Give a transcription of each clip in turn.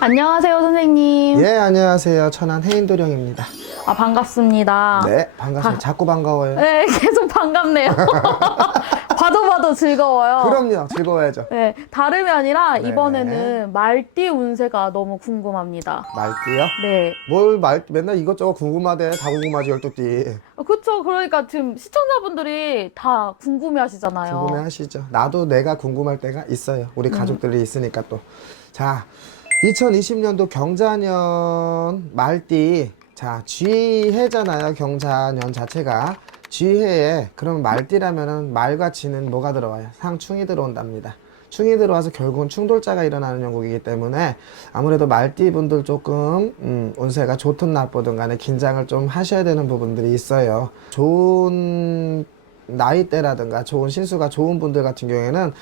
안녕하세요, 선생님. 예, 안녕하세요. 천안 해인도령입니다. 반갑습니다. 네, 반갑습니다. 자꾸 반가워요. 네, 계속 반갑네요. 봐도 즐거워요. 그럼요, 즐거워야죠. 네, 다름이 아니라 네. 이번에는 말띠 운세가 너무 궁금합니다. 말띠요? 네. 맨날 이것저것 궁금하대. 다 궁금하지, 12띠. 그쵸. 그러니까 지금 시청자분들이 다 궁금해 하시잖아요. 궁금해 하시죠. 나도 내가 궁금할 때가 있어요. 우리 가족들이 있으니까 또. 자, 2020년도 경자년 말띠. 자, 쥐해잖아요. 경자년 자체가. 쥐해에, 그러면 말띠라면은 말과 쥐는 뭐가 들어와요? 상충이 들어온답니다. 충이 들어와서 결국은 충돌자가 일어나는 형국이기 때문에 아무래도 말띠 분들 조금 운세가 좋든 나쁘든 간에 긴장을 좀 하셔야 되는 부분들이 있어요. 좋은 나이대라든가 좋은 신수가 좋은 분들 같은 경우에는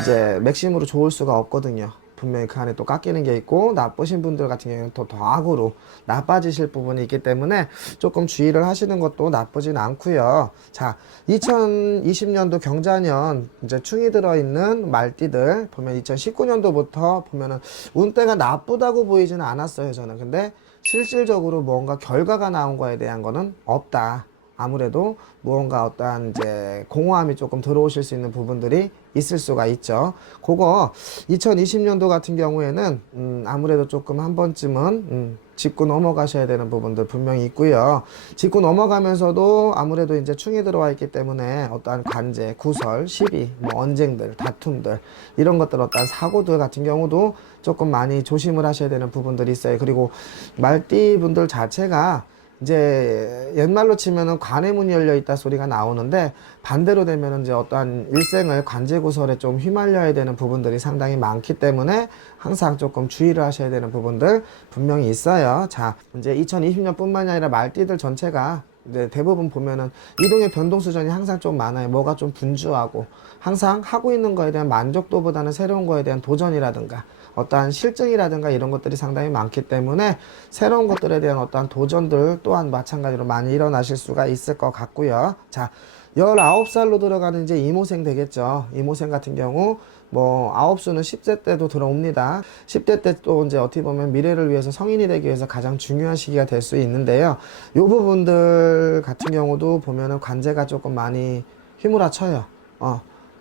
이제 맥심으로 좋을 수가 없거든요. 분명히 그 안에 또 깎이는 게 있고, 나쁘신 분들 같은 경우에는 또 더악으로 나빠지실 부분이 있기 때문에 조금 주의를 하시는 것도 나쁘진 않고요. 자, 2020년도 경자년 이제 충이 들어있는 말띠들 보면 2019년도부터 보면은 운대가 나쁘다고 보이지는 않았어요, 저는. 근데 실질적으로 뭔가 결과가 나온 거에 대한 거는 없다. 아무래도 무언가 어떠한 이제 공허함이 조금 들어오실 수 있는 부분들이 있을 수가 있죠. 그거 2020년도 같은 경우에는 아무래도 조금 한 번쯤은 짚고 넘어가셔야 되는 부분들 분명히 있고요. 짚고 넘어가면서도 아무래도 이제 충이 들어와 있기 때문에 어떠한 관제, 구설, 시비, 뭐 언쟁들, 다툼들 이런 것들 어떠한 사고들 같은 경우도 조금 많이 조심을 하셔야 되는 부분들이 있어요. 그리고 말띠 분들 자체가 이제 옛말로 치면은 관해문이 열려 있다 소리가 나오는데, 반대로 되면은 이제 어떠한 일생을 관제구설에 좀 휘말려야 되는 부분들이 상당히 많기 때문에 항상 조금 주의를 하셔야 되는 부분들 분명히 있어요. 자, 이제 2020년 뿐만이 아니라 말띠들 전체가 이제 대부분 보면은 이동의 변동수준이 항상 좀 많아요. 뭐가 좀 분주하고 항상 하고 있는 거에 대한 만족도보다는 새로운 거에 대한 도전이라든가 어떠한 실증이라든가 이런 것들이 상당히 많기 때문에 새로운 것들에 대한 어떠한 도전들 또한 마찬가지로 많이 일어나실 수가 있을 것 같고요. 자, 19살로 들어가는 이제 이모생 되겠죠. 이모생 같은 경우 뭐 9수는 10세 때도 들어옵니다. 10대 때 또 이제 어떻게 보면 미래를 위해서 성인이 되기 위해서 가장 중요한 시기가 될 수 있는데요. 요 부분들 같은 경우도 보면은 관제가 조금 많이 휘몰아쳐요.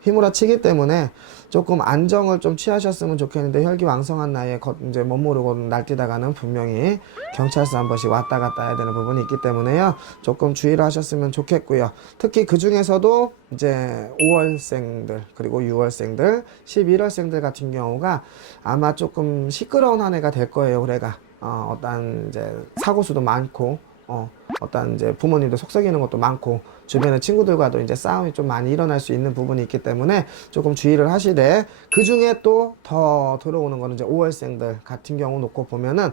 휘몰아치기 때문에 조금 안정을 좀 취하셨으면 좋겠는데, 혈기왕성한 나이에 이제 못 모르고 날뛰다가는 분명히 경찰서 한 번씩 왔다 갔다 해야 되는 부분이 있기 때문에요. 조금 주의를 하셨으면 좋겠고요. 특히 그 중에서도 이제 5월생들, 그리고 6월생들, 11월생들 같은 경우가 아마 조금 시끄러운 한 해가 될 거예요, 올해가. 어떤 이제 사고수도 많고, 어떤 이제 부모님도 속썩이는 것도 많고, 주변의 친구들과도 이제 싸움이 좀 많이 일어날 수 있는 부분이 있기 때문에 조금 주의를 하시되, 그 중에 또 더 들어오는 거는 이제 5월생들 같은 경우 놓고 보면은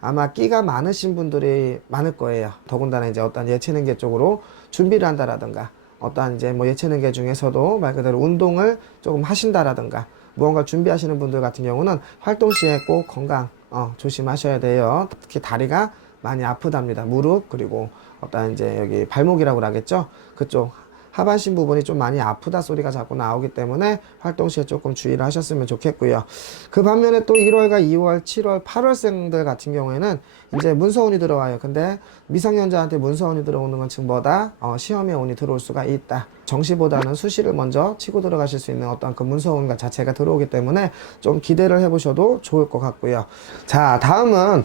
아마 끼가 많으신 분들이 많을 거예요. 더군다나 이제 어떤 예체능계 쪽으로 준비를 한다라든가, 어떤 이제 뭐 예체능계 중에서도 말 그대로 운동을 조금 하신다라든가, 무언가 준비하시는 분들 같은 경우는 활동 시에 꼭 건강 조심하셔야 돼요. 특히 다리가 많이 아프답니다. 무릎, 그리고 어떤 이제 여기 발목이라고 하겠죠. 그쪽 하반신 부분이 좀 많이 아프다 소리가 자꾸 나오기 때문에 활동 시에 조금 주의를 하셨으면 좋겠고요. 그 반면에 또 1월과 2월, 7월, 8월생들 같은 경우에는 이제 문서운이 들어와요. 근데 미성년자한테 문서운이 들어오는 건 지금 뭐다? 시험에 운이 들어올 수가 있다. 정시보다는 수시를 먼저 치고 들어가실 수 있는 어떤 그 문서운 자체가 들어오기 때문에 좀 기대를 해보셔도 좋을 것 같고요. 자, 다음은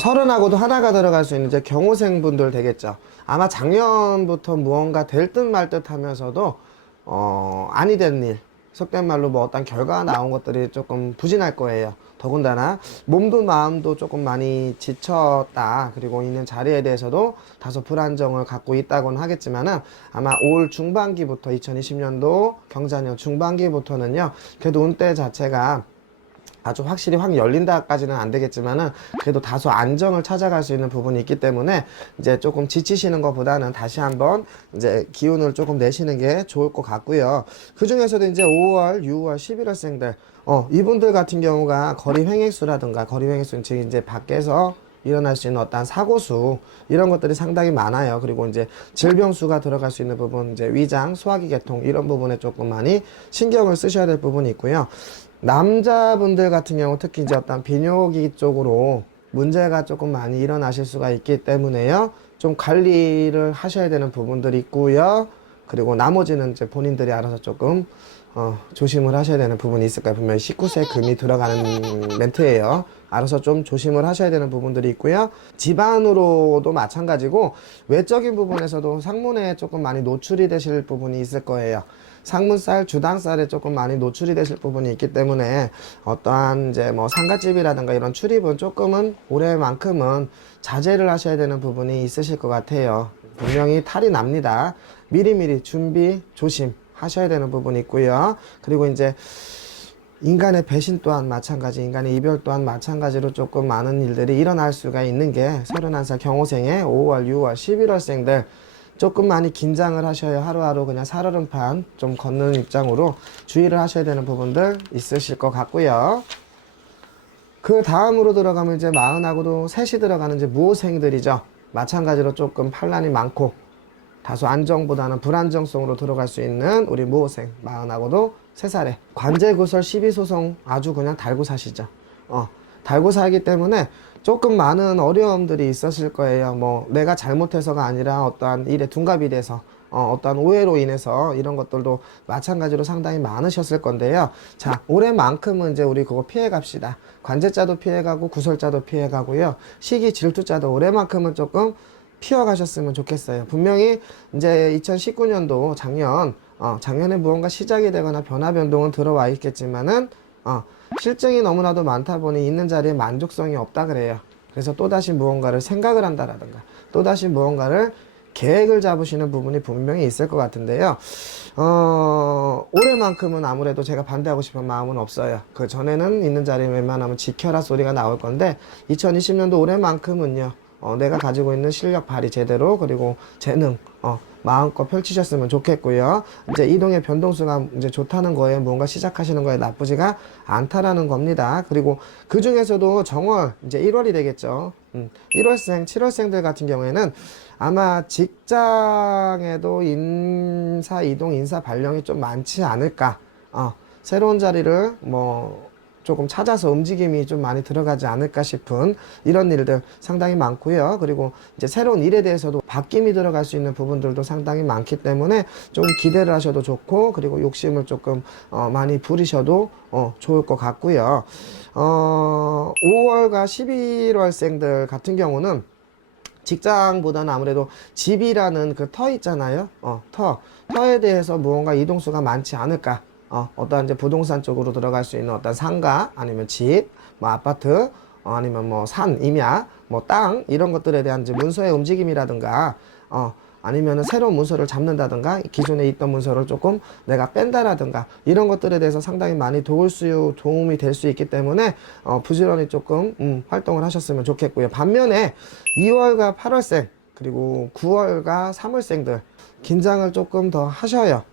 서른하고도 하나가 들어갈 수 있는 이제 경호생 분들 되겠죠. 아마 작년부터 무언가 될 듯 말 듯 하면서도 아니 된 일, 속된 말로 뭐 어떤 결과가 나온 것들이 조금 부진할 거예요. 더군다나 몸도 마음도 조금 많이 지쳤다, 그리고 있는 자리에 대해서도 다소 불안정을 갖고 있다고는 하겠지만은 아마 올 중반기부터 2020년도 경자년 중반기부터는요, 그래도 운대 자체가 아주 확실히 확 열린다까지는 안 되겠지만은 그래도 다소 안정을 찾아갈 수 있는 부분이 있기 때문에 이제 조금 지치시는 것보다는 다시 한번 이제 기운을 조금 내시는 게 좋을 것 같고요. 그 중에서도 이제 5월, 6월, 11월생들 이분들 같은 경우가 거리 횡액수라든가, 거리 횡액수 즉 이제 밖에서 일어날 수 있는 어떤 사고수 이런 것들이 상당히 많아요. 그리고 이제 질병수가 들어갈 수 있는 부분, 이제 위장, 소화기 계통 이런 부분에 조금 많이 신경을 쓰셔야 될 부분이 있고요. 남자분들 같은 경우 특히 이제 어떤 비뇨기 쪽으로 문제가 조금 많이 일어나실 수가 있기 때문에요. 좀 관리를 하셔야 되는 부분들이 있고요. 그리고 나머지는 이제 본인들이 알아서 조금 조심을 하셔야 되는 부분이 있을 거예요. 분명히 19세 금이 들어가는 멘트예요. 알아서 좀 조심을 하셔야 되는 부분들이 있고요. 집안으로도 마찬가지고 외적인 부분에서도 상문에 조금 많이 노출이 되실 부분이 있을 거예요. 상문살, 주당살에 조금 많이 노출이 되실 부분이 있기 때문에 어떠한 이제 뭐 상갓집이라든가 이런 출입은 조금은 올해만큼은 자제를 하셔야 되는 부분이 있으실 것 같아요. 분명히 탈이 납니다. 미리미리 준비, 조심 하셔야 되는 부분이 있고요. 그리고 이제 인간의 배신 또한 마찬가지, 인간의 이별 또한 마찬가지로 조금 많은 일들이 일어날 수가 있는 게 31살 경호생의 5월, 6월, 11월생들 조금 많이 긴장을 하셔야 하루하루 그냥 살얼음판 좀 걷는 입장으로 주의를 하셔야 되는 부분들 있으실 것 같고요. 그 다음으로 들어가면 이제 마흔하고도 셋이 들어가는 이제 무호생들이죠. 마찬가지로 조금 판란이 많고 다소 안정보다는 불안정성으로 들어갈 수 있는 우리 무호생 마흔하고도 3살에 관제구설 12소송 아주 그냥 달고 사시죠. 달고 살기 때문에 조금 많은 어려움들이 있으실 거예요. 뭐 내가 잘못해서가 아니라 어떠한 일에 둔갑이 돼서 어떠한 오해로 인해서 이런 것들도 마찬가지로 상당히 많으셨을 건데요. 자, 올해만큼은 이제 우리 그거 피해 갑시다. 관제자도 피해 가고 구설자도 피해 가고요. 시기 질투자도 올해만큼은 조금 피해 가셨으면 좋겠어요. 분명히 이제 2019년도 작년에 무언가 시작이 되거나 변화 변동은 들어와 있겠지만은 실증이 너무나도 많다 보니 있는 자리에 만족성이 없다 그래요. 그래서 또다시 무언가를 생각을 한다라든가 또다시 무언가를 계획을 잡으시는 부분이 분명히 있을 것 같은데요. 올해만큼은 아무래도 제가 반대하고 싶은 마음은 없어요. 그 전에는 있는 자리에 웬만하면 지켜라 소리가 나올 건데 2020년도 올해만큼은요. 내가 가지고 있는 실력 발휘 제대로 그리고 재능 마음껏 펼치셨으면 좋겠고요. 이제 이동의 변동수가 이제 좋다는 거에 뭔가 시작하시는 거에 나쁘지가 않다라는 겁니다. 그리고 그 중에서도 정월 이제 1월이 되겠죠. 1월생, 7월생들 같은 경우에는 아마 직장에도 인사 이동, 인사 발령이 좀 많지 않을까. 새로운 자리를 뭐 조금 찾아서 움직임이 좀 많이 들어가지 않을까 싶은 이런 일들 상당히 많고요. 그리고 이제 새로운 일에 대해서도 바뀜이 들어갈 수 있는 부분들도 상당히 많기 때문에 좀 기대를 하셔도 좋고 그리고 욕심을 조금 많이 부리셔도 좋을 것 같고요. 5월과 11월생들 같은 경우는 직장보다는 아무래도 집이라는 그 터 있잖아요. 터에 대해서 무언가 이동수가 많지 않을까. 어떠한 이제 부동산 쪽으로 들어갈 수 있는 어떤 상가 아니면 집, 뭐 아파트, 아니면 뭐 산, 임야, 뭐 땅 이런 것들에 대한 이제 문서의 움직임이라든가 아니면은 새로운 문서를 잡는다든가 기존에 있던 문서를 조금 내가 뺀다라든가 이런 것들에 대해서 상당히 많이 도움이 될 수 있기 때문에 부지런히 조금 활동을 하셨으면 좋겠고요. 반면에 2월과 8월생 그리고 9월과 3월생들 긴장을 조금 더 하셔요.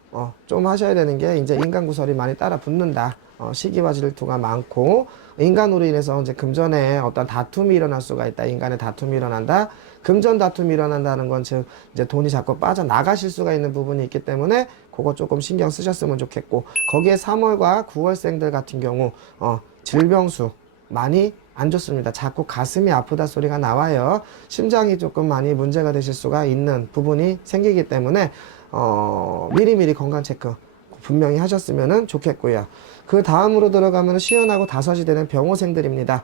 좀 하셔야 되는 게 이제 인간구설이 많이 따라 붙는다. 시기와 질투가 많고 인간으로 인해서 이제 금전에 어떤 다툼이 일어날 수가 있다. 인간의 다툼이 일어난다. 금전 다툼이 일어난다는 건 즉 이제 돈이 자꾸 빠져나가실 수가 있는 부분이 있기 때문에 그거 조금 신경 쓰셨으면 좋겠고 거기에 3월과 9월생들 같은 경우 질병수 많이 안 좋습니다. 자꾸 가슴이 아프다 소리가 나와요. 심장이 조금 많이 문제가 되실 수가 있는 부분이 생기기 때문에 미리미리 건강 체크 분명히 하셨으면 좋겠고요. 그 다음으로 들어가면 시연하고 5이 되는 병호생들입니다.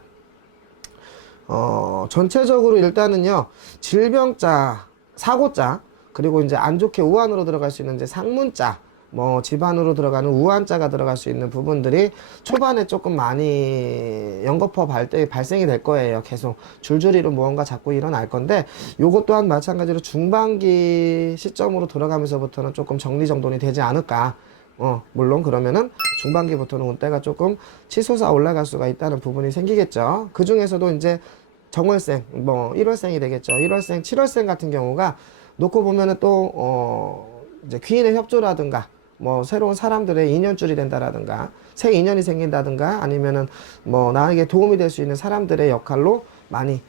전체적으로 일단은요, 질병자, 사고자, 그리고 이제 안 좋게 우한으로 들어갈 수 있는 이제 상문자, 뭐 집안으로 들어가는 우한자가 들어갈 수 있는 부분들이 초반에 조금 많이 연거푸 발생이 될 거예요. 계속 줄줄이로 무언가 자꾸 일어날 건데 요것 또한 마찬가지로 중반기 시점으로 들어가면서부터는 조금 정리정돈이 되지 않을까. 물론 그러면은 중반기부터는 운대가 조금 치솟아 올라갈 수가 있다는 부분이 생기겠죠. 그 중에서도 이제 정월생, 뭐 1월생이 되겠죠. 1월생, 7월생 같은 경우가 놓고 보면은 또 이제 귀인의 협조라든가 뭐 새로운 사람들의 인연줄이 된다라든가 새 인연이 생긴다든가 아니면은 뭐 나에게 도움이 될 수 있는 사람들의 역할로 많이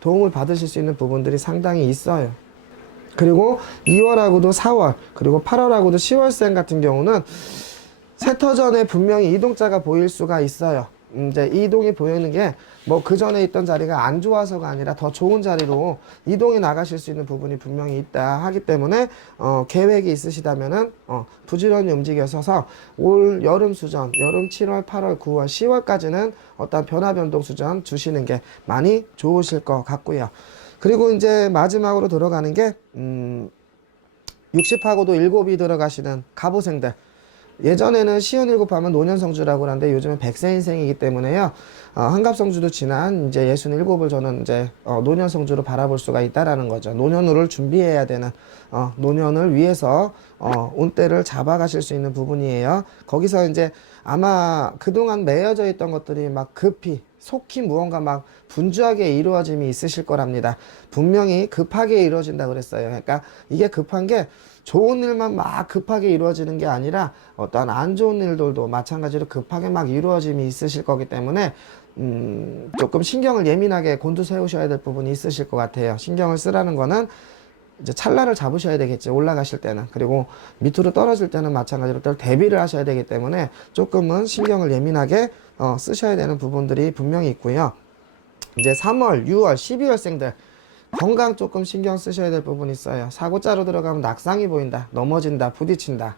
도움을 받으실 수 있는 부분들이 상당히 있어요. 그리고 2월하고도 4월 그리고 8월하고도 10월생 같은 경우는 세터 전에 분명히 이동자가 보일 수가 있어요. 이제 이동이 보이는 게 뭐 그 전에 있던 자리가 안 좋아서가 아니라 더 좋은 자리로 이동이 나가실 수 있는 부분이 분명히 있다 하기 때문에 계획이 있으시다면은 부지런히 움직여서서 올 여름 수전, 여름 7월, 8월, 9월, 10월까지는 어떤 변화 변동 수전 주시는 게 많이 좋으실 것 같고요. 그리고 이제 마지막으로 들어가는 게 60하고도 7이 들어가시는 갑오생들. 예전에는 시운 7 하면 노년성주라고 하는데 요즘은 백세 인생이기 때문에요. 한갑성주도 지난 이제 67을 저는 이제 노년성주로 바라볼 수가 있다라는 거죠. 노년우를 준비해야 되는 노년을 위해서 운대를 잡아가실 수 있는 부분이에요. 거기서 이제 아마 그동안 매여져 있던 것들이 막 급히 속히 무언가 막 분주하게 이루어짐이 있으실 거랍니다. 분명히 급하게 이루어진다 그랬어요. 그러니까 이게 급한 게 좋은 일만 막 급하게 이루어지는 게 아니라 어떠한 안 좋은 일들도 마찬가지로 급하게 막 이루어짐이 있으실 거기 때문에 조금 신경을 예민하게 곤두세우셔야 될 부분이 있으실 것 같아요. 신경을 쓰라는 거는 이제 찰나를 잡으셔야 되겠죠. 올라가실 때는. 그리고 밑으로 떨어질 때는 마찬가지로 또 대비를 하셔야 되기 때문에 조금은 신경을 예민하게 쓰셔야 되는 부분들이 분명히 있고요. 이제 3월, 6월, 12월생들 건강 조금 신경 쓰셔야 될 부분이 있어요. 사고자로 들어가면 낙상이 보인다, 넘어진다, 부딪힌다,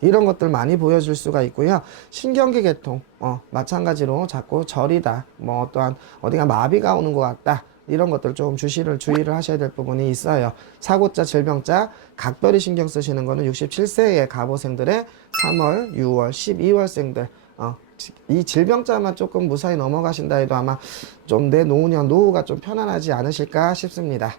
이런 것들 많이 보여줄 수가 있고요. 신경계 계통, 마찬가지로 자꾸 저리다, 뭐 또한 어디가 마비가 오는 것 같다, 이런 것들 좀 주의를 하셔야 될 부분이 있어요. 사고자, 질병자, 각별히 신경 쓰시는 거는 67세의 갑오생들의 3월, 6월, 12월생들, 이 질병자만 조금 무사히 넘어가신다 해도 아마 좀 내 노후가 좀 편안하지 않으실까 싶습니다.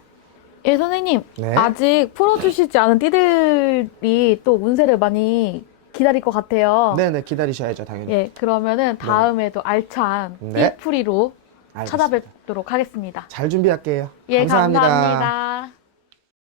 예, 선생님. 네. 아직 풀어주시지 않은 띠들이 또 운세를 많이 기다릴 것 같아요. 네네, 기다리셔야죠, 당연히. 예, 그러면은 다음에도 알찬 네. 띠풀이로 알겠습니다. 찾아뵙도록 하겠습니다. 잘 준비할게요. 예, 감사합니다. 감사합니다.